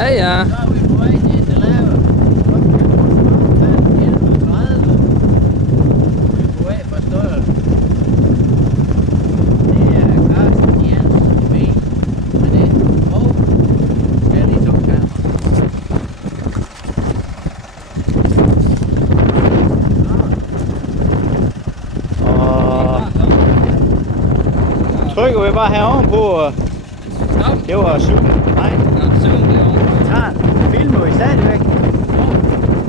Ja. Så er vi på vej til Lave. Vi er på vej fra Støren. Det er Carsten Jensen B. Men det er lige to kammer. Og trykker vi bare her ovenpå. Stop. Det var 7. Nej. Ja, 7 det over. Tager filmer vi stadigvæk.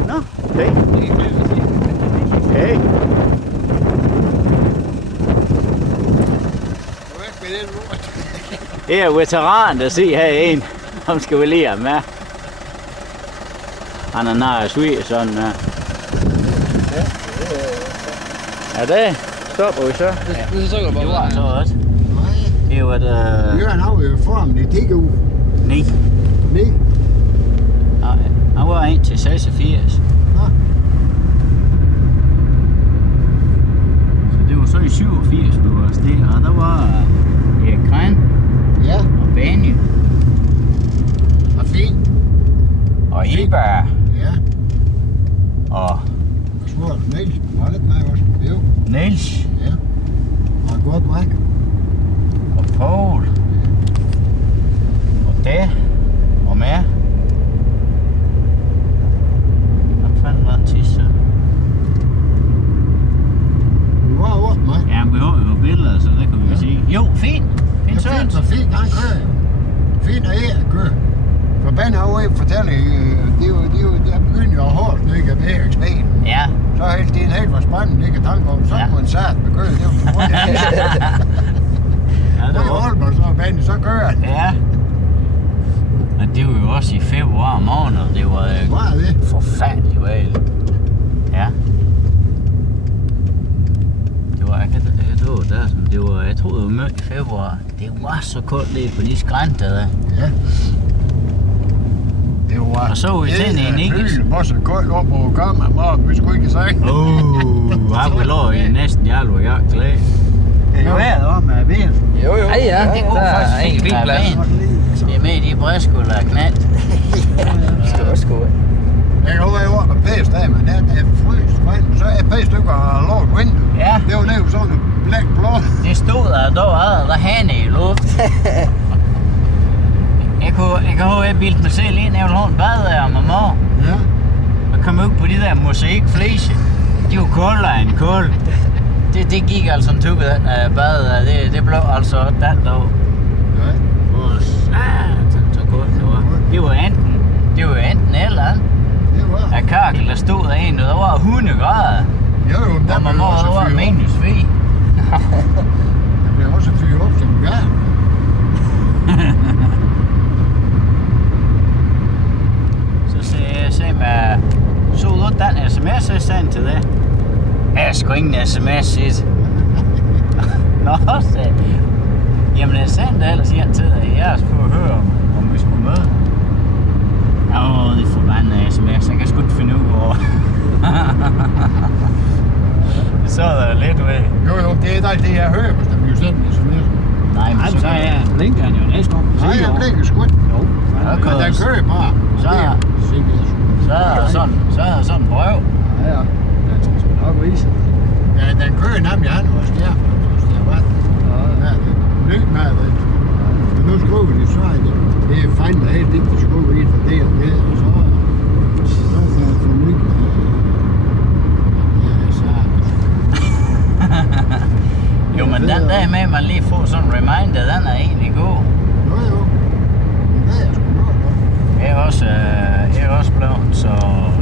Nå, okay. Det kan vi sige. Okay. Det er veteran, der siger her en. Ham skal vi lige have med. Han er nær svig sådan her. Ja, det stopper vi så. Det så går Det var bare. så også. Det var det... Jørgen har jo formen i TGU. 9. 9. Han var 1 til 86. Nå. Så det var så i 87, du var afsted. Og der var Erik Kran Ja, og Benny og fint. og Iber Ja, og og smurt Niels. Var lidt med også. Jo. Niels Ja. Og godt dreng. og Paul og det og mere. Hvad fanden var den sidste så? Du var over mig. Ja, vi har jo billeder, så det kan vi jo sige. Jo, fint. Ja, Fint fint sødt. og fint, han kører jo. Fint og Erik kører. For Ben har jo ikke fortalt, der begyndte jo at hårdt ikke med Eriks ben. Ja. Så hele tiden helt var spændende, ikke tanke om, så Ja. kunne en sat begynde, det var for hurtigt. Ja, det Det var. var Aalborg, så Ben, så kører han. Ja. Og det var jo også i februar måned, det var Var det? forfærdeligt vejr. Ja. Det var, jeg tror det var mørkt i februar. Det var så koldt lige på de skrænter der. Ja. Det var... Og så var vi tændt i en Nikes. Det var så koldt op på kammeren, og vi skulle ikke sige. Har vi lå i næsten jævlig og jeg klæd. Det er været om med bilen. Jo. Ja. Det går Der er faktisk en fint med bilplads. banen. Det er med i de bræskuller og knald. Det skal også gå. Jeg kan være over med pæst af, men den er fryst. Så er pæst stykker og lågt vindue. Ja. Det var lavet sådan en blæk blå. Det stod der hane i luft. Jeg kan huske, jeg bildte mig selv ind, jeg ville have en bad af mig mor. Ja. Og kom ud på de der mosaikflæse. De var koldere end kold. Det gik altså en tur, den bad. Det blev altså den dag. Ja. Hvor satan så koldt det var. Det var enten eller andet. Det var. Af kakkel, der stod der en, og der var 100 grader. Jo, men der Og blev man må også der var fyret op. minus V. Der blev også fyret op som gær. Så sagde jeg, så du den sms, jeg sendte til det? Jeg har sgu ingen sms, hit. Nå, sagde jeg. Jamen, jeg sendte ellers hjem til dig, jeg skulle høre, om vi skulle møde. Det er forbandet sms, jeg kan sgu ikke finde ud over. Så er der lidt ved. Jo, det er det jeg hører, hvis der bliver sendt en sms. Nej, men så blinker han jo næste år. Nej, jeg blinker sgu ikke. Jo. Men den kører bare. Så er der sådan en brøv. Ja. Den skal sgu nok vise. Ja, den kører nemlig an også der. Det er ret. Ja, det er med det. Men nu skriver de så, at det er fandme helt ikke, de skriver i for det og det, og så er det for mig. Ja, så Jo, men den der med, at man lige får sådan en reminder, den er egentlig god. jo. Men det er jeg sgu nok godt. Jeg er også blevet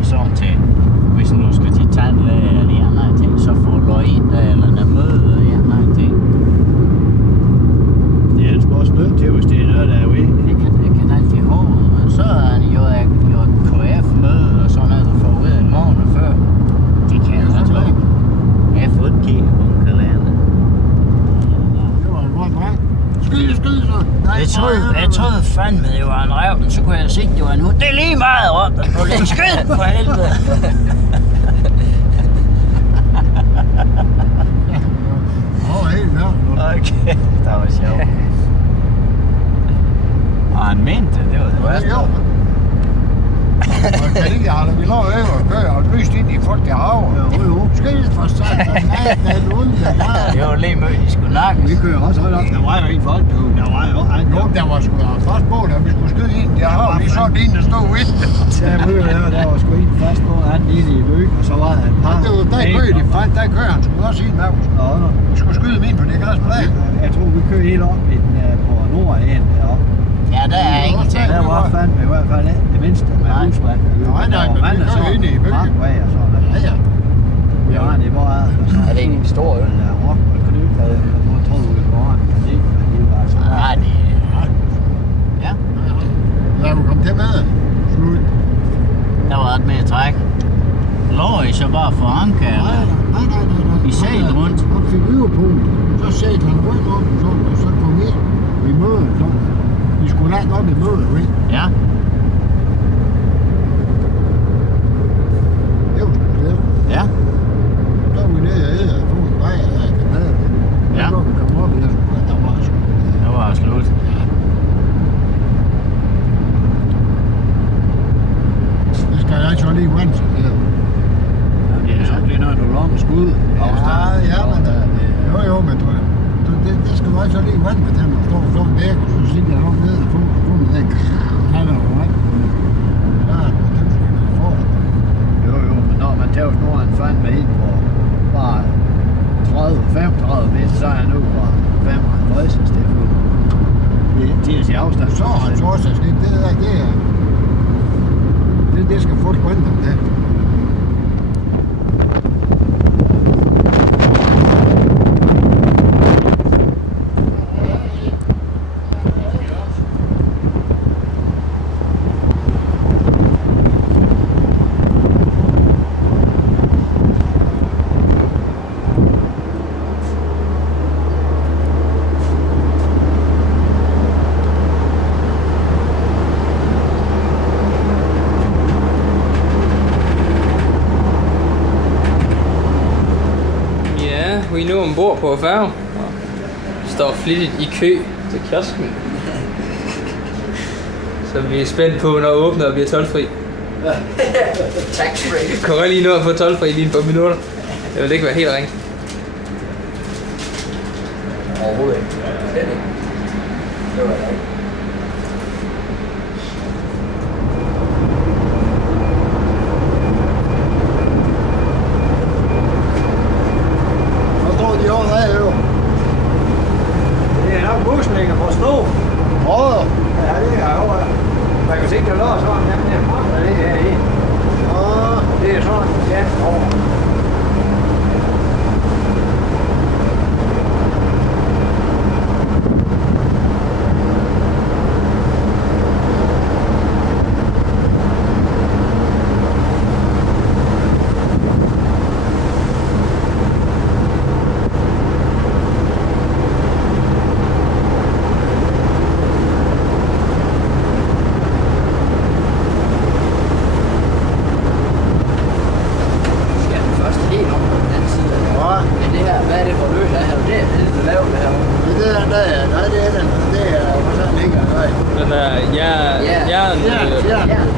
sådan til, hvis nu skal til tandlæge eller de andre ting, så får lov ind der, eller der møde og de andre ting. Det er sgu også nødt til, hvis det er noget, der er ude. Jeg kan altid håbe, men så er han jo KF-møde og sådan noget, der får ud en måned før. Det kan jeg altså ikke. Jeg har fået kigget på en kalender. Det var en godt dreng. Skyd så. Jeg troede fandme, det var en rev, men så kunne jeg se, det var en hund. Det er lige meget, råbte han på lidt skyd for helvede. Helt mørkt. Okay, det var sjovt. Og han mente det var det værste. Jo. kaninhjerter, vi lå over og kører og lyst ind i folk der haver. Jo. Skidt for satan, nej, den onde, der. Det var lige mødt, de skulle nakkes. Vi kører også højt op. Der var jo en folk, der var jo Jo, der var sgu da fast på, da vi skulle skyde ind. Der har vi så en, der stod ved. Der var sgu en fast på, han inde i løg, og så var der et par. Det var der kører de fast, der kører han sgu også ind med os. Vi skulle skyde dem ind på det græsplan. Jeg tror, vi kører helt op i den, på Nordenden deroppe. Ja, der er ingenting. Der var fandme i hvert fald ikke det mindste med husvand. Nej, men vi kører ind i byggen. Markvej og sådan noget. Ja. Vi har det bare. Er det egentlig stor øl? Der er rock og knyt, og jeg tror, vi går an. Det var altså. Nej, det ja. Lad mig komme til med. Slut. Der var et mere træk. Lå I så bare for anker, eller? Nej. I sejlede rundt? Han fik øvepunkt. Så satte han rundt op, og så kom ind i mødet. Vi skulle langt op i mødet, ikke? Ja. Det var sgu det. Ja. Så var vi nede og æde og få en bajer der i kanalen. Ja. Så vi kom op i der, der var sgu. Det var slut. Det skal jeg så lige vende sig til. Det er sådan, det er noget, du langer skud. Ja, men jo, men det skal du altså lige vende med til, når du står sådan der, og så sidder jeg nok nede og får med den. Han er jo ret. Ja, det skal du få. Jo, men når man tager snoren fandme ind på bare 30-35 meter, så er han nu på 55, hvis det er fuldt. Det er til afstand. Så har han så også skidt. Det skal folk vende dem til. Vi er nu ombord på færgen. Står flittigt i kø til kiosken. Så vi er spændt på, når åbner og bliver tolvfri. Tax-free. Kommer lige nu at få tolvfri lige på minutter. Det vil ikke være helt ringe. Overhovedet ikke. Det var det ikke. De over der jo. Det er nok buslægger på sno. Ja, det er over. Man kan se, der lå sådan, den der frem, der ligger her i. Det er sådan, ja, over.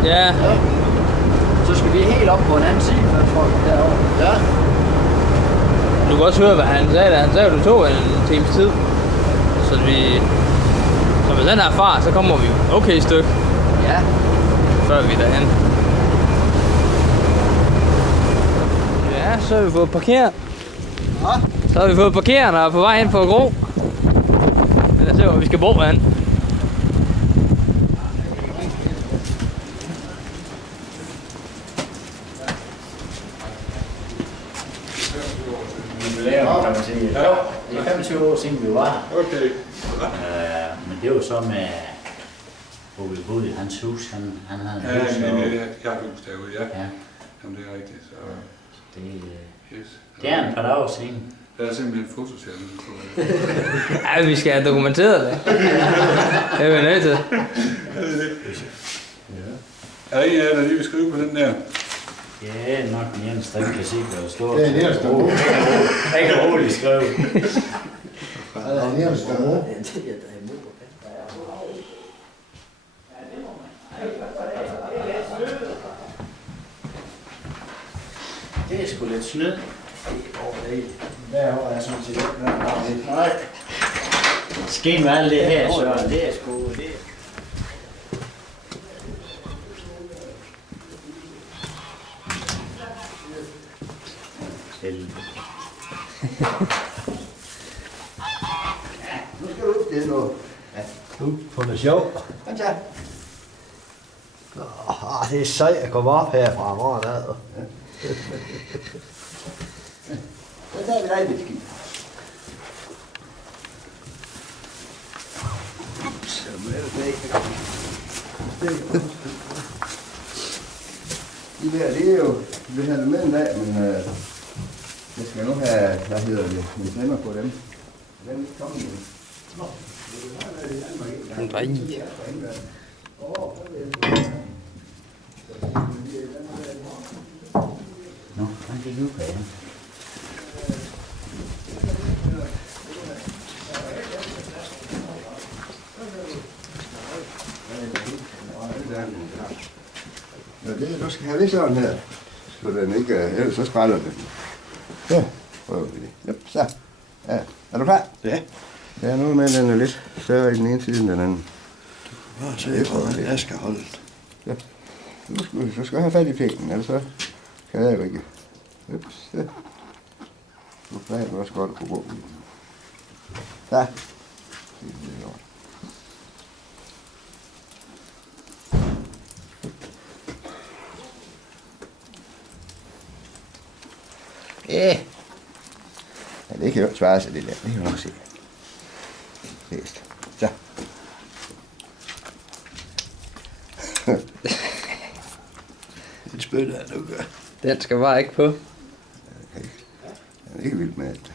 Ja. Så skal vi helt op på en anden side, tror jeg, derovre. Ja. Du kan også høre, hvad han sagde, han sagde, at det tog en times tid. Så hvis den er far, så kommer vi okay et stykke. Ja. Før vi er derhen. Ja, så har vi fået parkeret. Så har vi fået parkeret og er på vej ind på Gro. Men lad os se, hvor vi skal bo hen. Kan man sige. Jo, det er 25 år siden vi var her. Okay. Men det var så med, hvor vi boede i hans hus. Han havde en hus. Jeg har hus derude, ja. Jamen, det er rigtigt. Så det er en par dage siden. Der er simpelthen fotosætten. Ja, vi skal have dokumenteret det. Det er vi nødt til. Er der en af jer, der lige vil skrive på den der? Ja, nok den eneste, der kan se, hvad der står. Det er det, der står. Jeg kan roligt skrive. Det er det, der står. sgu lidt snyd. Der har jeg sådan set ikke. Nej. Sken med alt det her, så det er sgu... Det. Nu skal du det nu. Ja, du på det sjov. Kom så. Det er sejt at komme op her fra morgen ad. Så tager vi dig lidt skidt. Så er det der, det er jo, det her med en dag, men jeg skal nu have, hvad hedder det, min stemmer på dem. Den kommer nu. Han var i. Nå, han gik ud på den. Ja, det du skal have det sådan her, så den ikke, ellers så skræller den. Ja, prøver vi det. Yep, så. Ja, er du klar? Ja. Ja, nu med den er lidt større i den ene side end den anden. Bare se, hvordan jeg skal holde det. Ja. Du skal have fat i fingeren, ellers så kan jeg jo ikke. Yep, så. Nu plejer du også godt at kunne gå. Ja. Ja, det kan jo svare sig det der. Det kan du nok se. Læst. Så. Det spytter jeg nu gør. Den skal bare ikke på. Okay. Jeg er ikke vild med alt.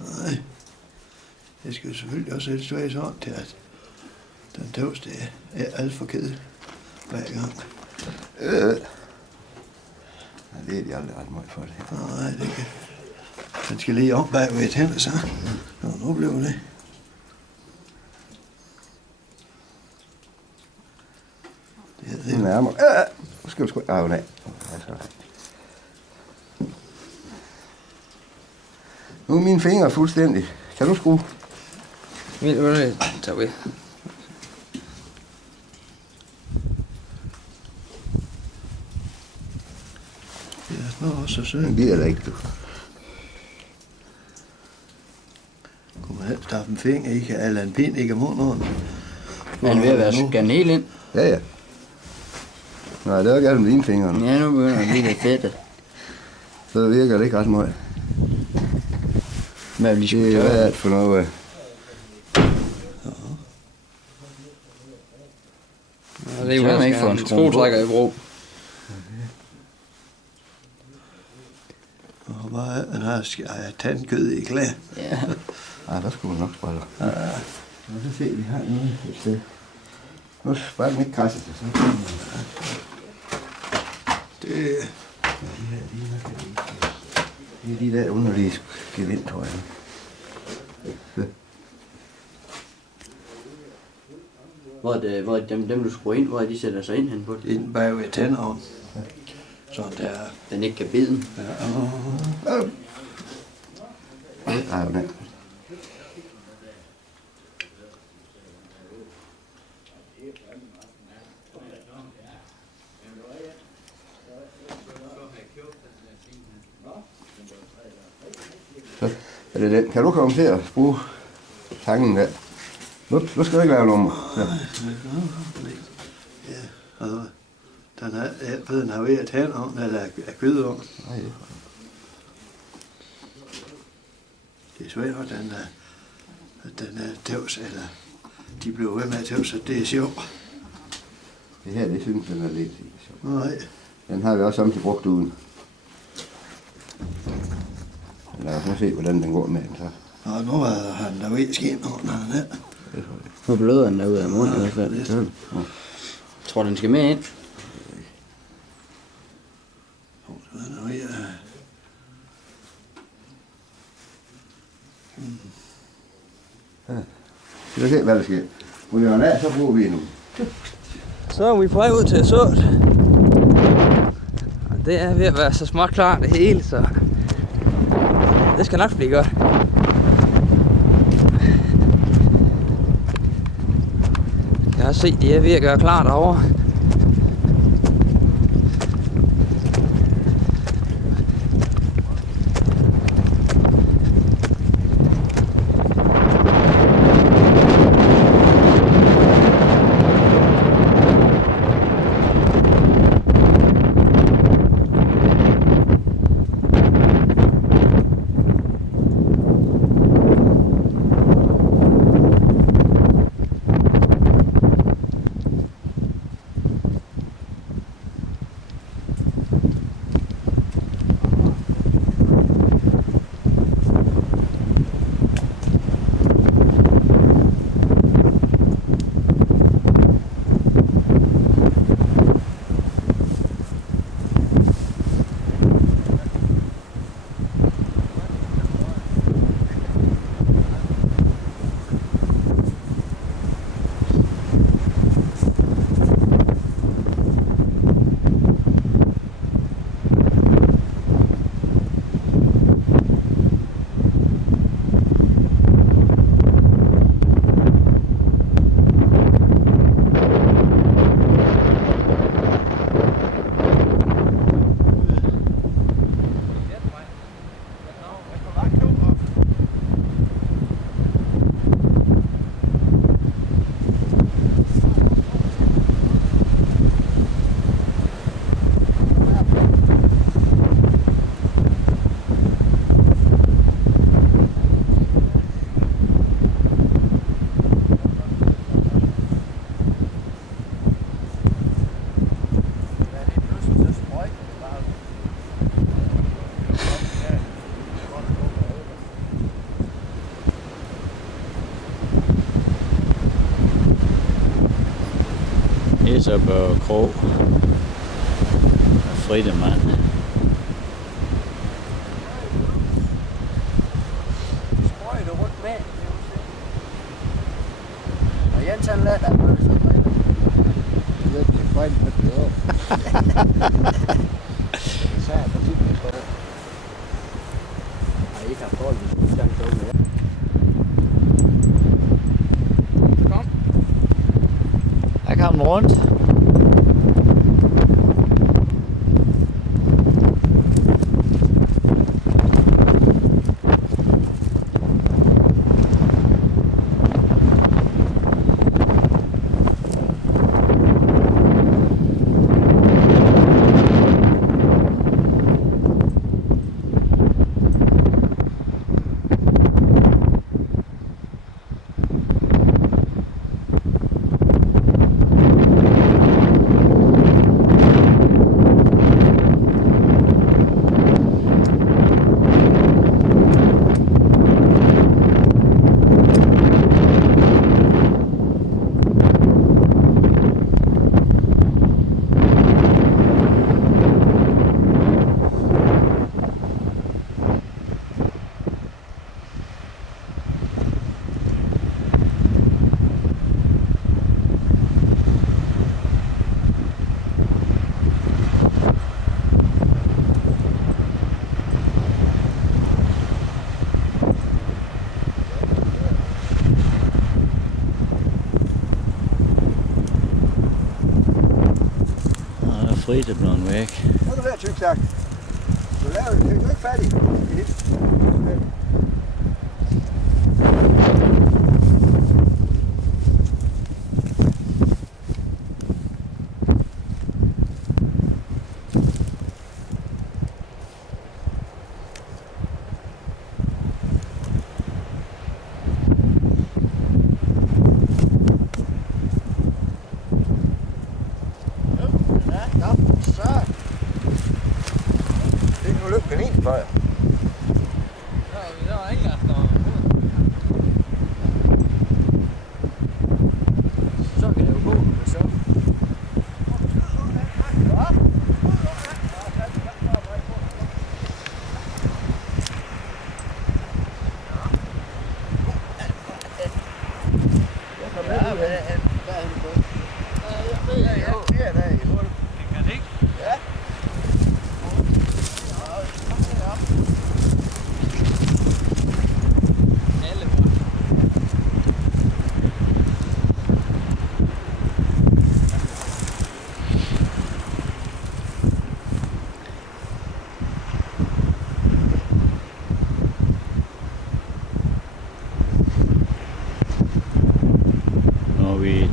Nej. Jeg skal selvfølgelig også sætte svag sådan til, at den tøvste er alt for kedelig hver gang. Det er de aldrig ret meget for det her. Nej, det kan. Den skal lige op bagved tænder så. Nå, nu blev det. Det er nærmere. Nu skal du sgu af den af. Nu er mine fingre fuldstændig. Kan du skrue? Min underlig tager vi. Det er snart også så synd. Den gider da ikke, du. Kunne man helst have en finger i, eller en pind ikke mod nogen. Men ved at være skæren helt ind. Ja, ja. Nej, det er jo ikke alle med dine fingre. Ja, nu begynder det at blive lidt fedt. Så virker det ikke ret meget. Hvad vil I skulle Det er gøre? alt for noget. Ja, det er jo Så kan man ikke få en skruetrækker i brug. Og bare den har jeg tandkød i klæ. Ja. Ej, der skulle man nok spejle. Ja. Nu så se, vi har noget et sted. Nu bare den ikke krasset sig. Det Det er de der underlige gevind, tror jeg. Hvor dem du skruer ind, hvor de sætter sig ind hen på det. ind bagved tænderen. Sådan der. Den ikke kan bide den. Ej, nej. Så er det den. Kan du komme til at bruge tangen der? Nu skal du ikke lave nummer. Ja. Ja, og den har ved at tænderen, eller at køde om. Nej, Det er svært, at den er tævs, eller de bliver ved med at tævs, at det er sjovt. det her, det synes den er lidt sjovt. Nej, Den har vi også samtidig brugt uden. Lad os nu se, hvordan den går med den så. og nu er han der ved sken under den her. Nu bløder den derude af munden i hvert fald. Det Ja. Jeg tror, den skal med ind. Den er ved at... Vi skal se, hvad der sker. Ryger den af, så bruger vi nu. Så er vi på vej ud til Sået. det er ved at være så småt klar det hele, så det skal nok blive godt. Jeg har set, de er ved at gøre klar derovre. Esbjerg Krog. Fridemand. Sprøjt og rundt med. Og Jens han lader dig møde sig med. Det er fejl med det år. Så er det lidt for det. Ej, ikke har tålt, hvis du skal gå med. Kom. Der kom den rundt. Frit er blevet væk. Nu er du ved at tykke sagt. Du laver det, du er ikke færdig.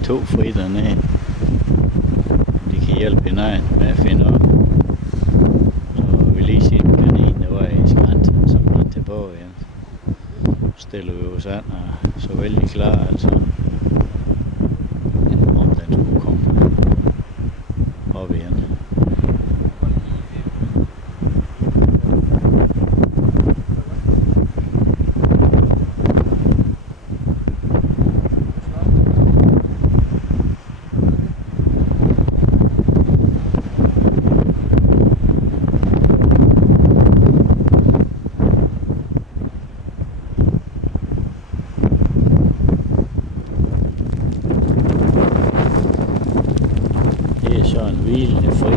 2 fri dernede. De kan hjælpe hinanden med at finde op. Så vi lige set en kanin, der var i skrænten, som rendte tilbage igen. Stiller vi os an og så vældig klar, altså. Om den skulle komme op igen. Så en hvilende fri,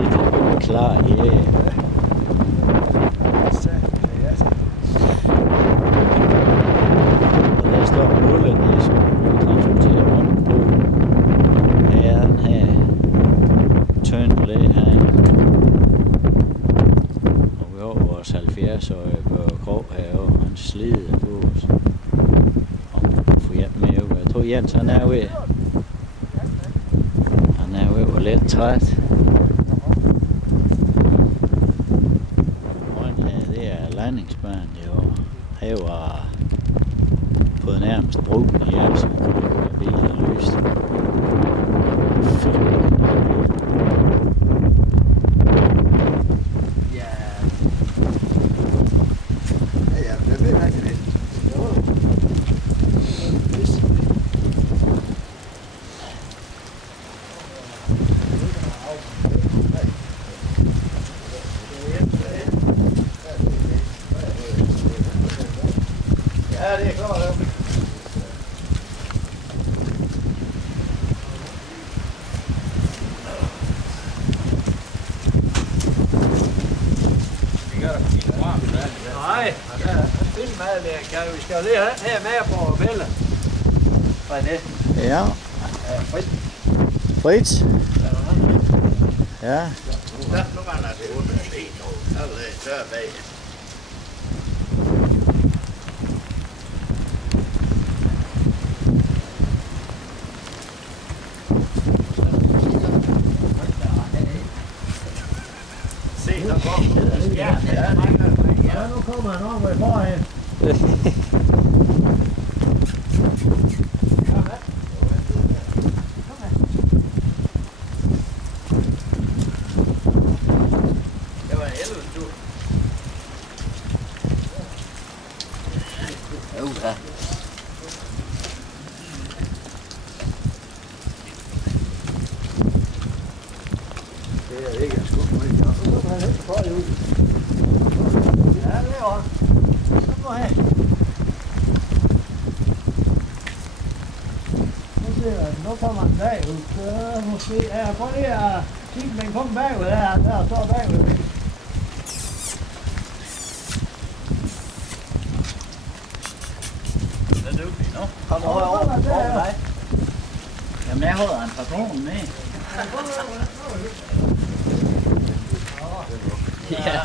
klar jæger. Og der står mullen her, som vi transporterer rundt på. Her er den her tynd læ herinde. Og vi har vores 70-årige Børge Krog herovre, han slider på os. Og få Jens med over. Jeg tror Jens han er ved. Jeg var lidt træt. Det er landingsbanen derovre. Her var på nærmest brugen hjem, så kunne det være bilen løst. Ja, det ved jeg ikke. Ja, det er klart. Nej, vi skal jo lige have den her med på billedet. Ja. Fritz. Ja. Nu var der det under se nu. Der er det større bag. Se, der går. Ja, nu kommer han over i forhen. Det var en helvedes tur. Ja. Det er ikke en skub med det. Så må han helt for ud. Ja, det er også. Så må han. Nu kommer han bagud. Så måske. Ja, prøv lige at sige, at den kommer bagud her. Der står bagud. Det er dygtigt nu. Kom over dig. Jamen, jeg holder en patron med. Ja,